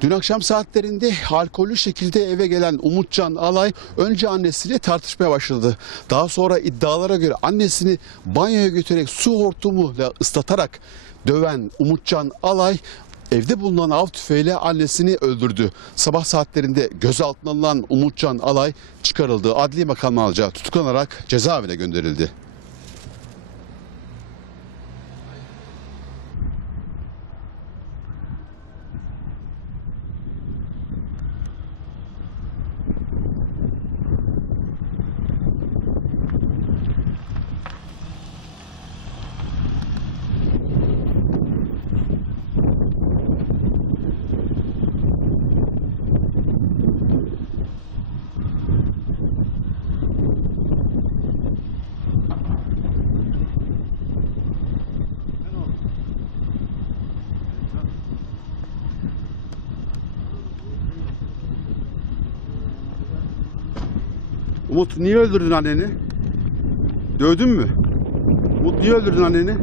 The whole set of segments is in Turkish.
Dün akşam saatlerinde alkollü şekilde eve gelen Umutcan Alay önce annesiyle tartışmaya başladı. Daha sonra iddialara göre annesini banyoya götürerek su hortumuyla ıslatarak döven Umutcan Alay evde bulunan av tüfeğiyle annesini öldürdü. Sabah saatlerinde gözaltına alınan Umutcan Alay çıkarıldı. Adli makamlarca tutuklanarak cezaevine gönderildi. Umut niye öldürdün anneni? Dövdün mü? Umut niye öldürdün anneni?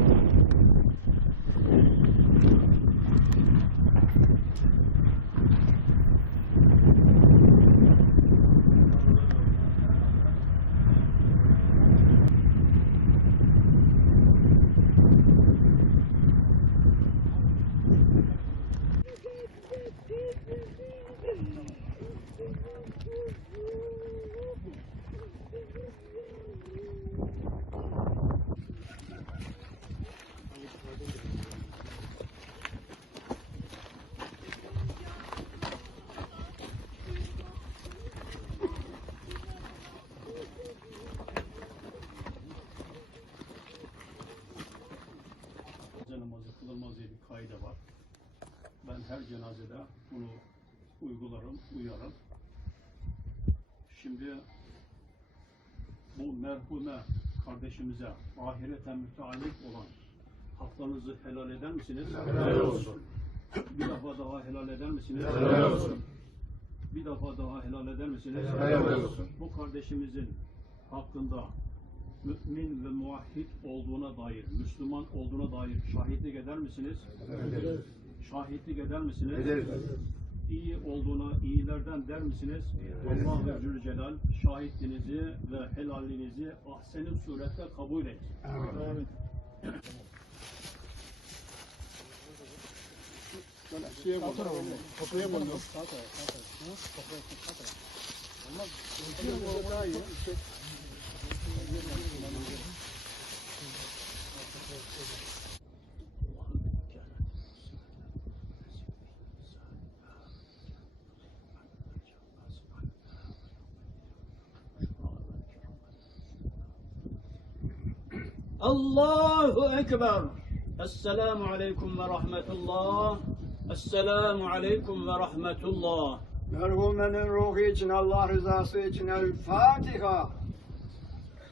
Kaide var. Ben her cenazede bunu uygularım, uyarım. Şimdi bu merhume kardeşimize ahireten müteallik olan haklarınızı helal eder misiniz? Helal olsun. Bir defa daha helal eder misiniz? Helal olsun. Bir defa daha helal eder misiniz? Helal olsun. Bu kardeşimizin hakkında mümin ve muahhid olduğuna dair, Müslüman olduğuna dair şahitlik eder misiniz? Ederiz. Şahitlik eder misiniz? Ederiz. İyi olduğuna iyilerden der misiniz? Allah-u Zülcelal şahitliğinizi ve helallinizi ahsenin surette kabul et. Amin. الله أكبر. السلام عليكم ورحمة الله. السلام عليكم ورحمة الله. Merhumenin ruhu için, الله rızası için الفاتحة.